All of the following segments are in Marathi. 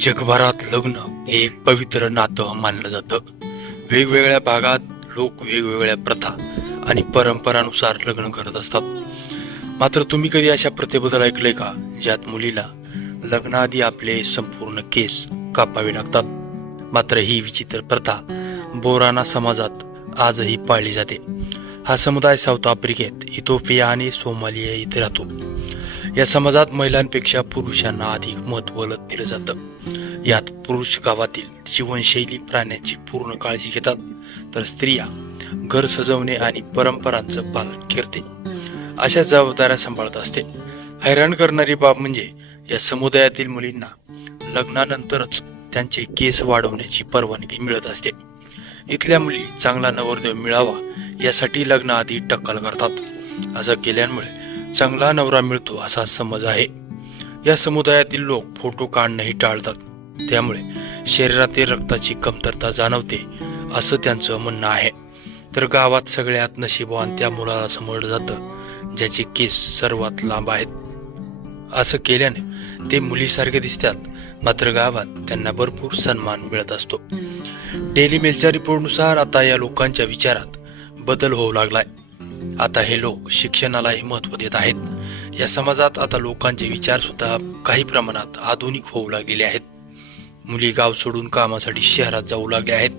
जगभरात लग्न हे एक पवित्र नातं मानलं जातं. वेगवेगळ्या भागात लोक वेगवेगळ्या प्रथा आणि परंपरानुसार लग्न करत असतात. मात्र तुम्ही कधी अशा प्रथेबद्दल ऐकलंय का? ज्यात मुलीला लग्नाआधी आपले संपूर्ण केस कापावे लागतात. मात्र ही विचित्र प्रथा बोराना समाजात आजही पाळली जाते. हा समुदाय साऊथ आफ्रिकेत इथोपिया आणि सोमालिया इथे राहतो. या समाजात महिलांपेक्षा पुरुषांना अधिक महत्त्व दिलं जातं. यात पुरुष गावातील जीवनशैली प्राण्यांची पूर्ण काळजी घेतात तर स्त्रिया घर सजवणे आणि परंपरांचं पालन करते. अशा जबाबदाऱ्या सांभाळत असते. हैराण करणारी बाब म्हणजे या समुदायातील मुलींना लग्नानंतरच त्यांचे केस वाढवण्याची परवानगी मिळत असते. इथल्या मुली चांगला नवरदेव मिळावा यासाठी लग्नाआधी टक्कल करतात. असं केल्यामुळे चांगला नवरा मिळतो असा समज आहे. या समुदायातील लोक फोटो काढणंही टाळतात. त्यामुळे शरीरातील रक्ताची कमतरता जाणवते असं त्यांचं म्हणणं आहे. तर गावात सगळ्यात नशीबवान त्या मुलाला समजलं जातं ज्याचे केस सर्वात लांब आहेत. असं केल्याने ते मुलीसारखे दिसतात मात्र गावात त्यांना भरपूर सन्मान मिळत असतो. डेली मेलच्या रिपोर्टनुसार आता या लोकांच्या विचारात बदल होऊ लागलाय. आता हे लोक शिक्षणालाही महत्त्व देत आहेत. या समाजात आता लोकांचे विचार सुद्धा काही प्रमाणात आधुनिक होऊ लागलेले आहेत. मुली गाव सोडून कामासाठी शहरात जाऊ लागले आहेत.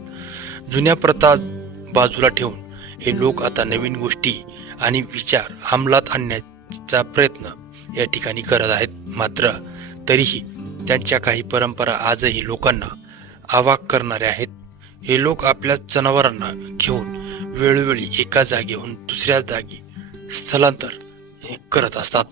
जुन्या प्रथा बाजूला ठेवून हे लोक आता नवीन गोष्टी आणि विचार अंमलात आणण्याचा प्रयत्न या ठिकाणी करत आहेत. मात्र तरीही त्यांच्या काही परंपरा आजही लोकांना अवाक करणाऱ्या आहेत. हे लोक आपल्या जनावरांना घेऊन वेळोवेळी एका जागेहून दुसऱ्या जागी स्थलांतर हे करत असतात.